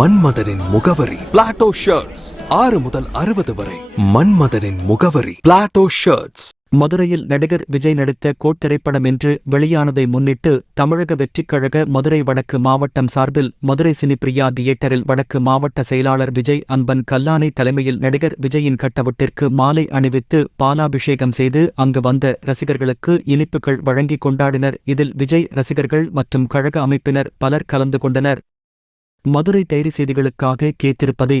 மன்மதனின் முகவரி. Plato shirts ஆறு முதல் அறுபது வரை. மன்மதனின் முகவரி. பிளாட்டோ ஷர்ட்ஸ் மதுரையில் நடிகர் விஜய் நடித்த கோட் திரைப்படம் என்று வெளியானதை முன்னிட்டு தமிழக வெற்றிக்கழக மதுரை வடக்கு மாவட்டம் சார்பில் மதுரை சினிப்பிரியா தியேட்டரில் வடக்கு மாவட்ட செயலாளர் விஜய் அன்பன் கல்லானை தலைமையில் நடிகர் விஜயின் கட்டவுட்டிற்கு மாலை அணிவித்து பாலாபிஷேகம் செய்து அங்கு வந்த ரசிகர்களுக்கு இனிப்புகள் வழங்கி கொண்டாடினர். இதில் விஜய் ரசிகர்கள் மற்றும் கழக அமைப்பினர் பலர் கலந்து கொண்டனர். மதுரை டைரி செய்திகளுக்காக கேத்திருப்பதே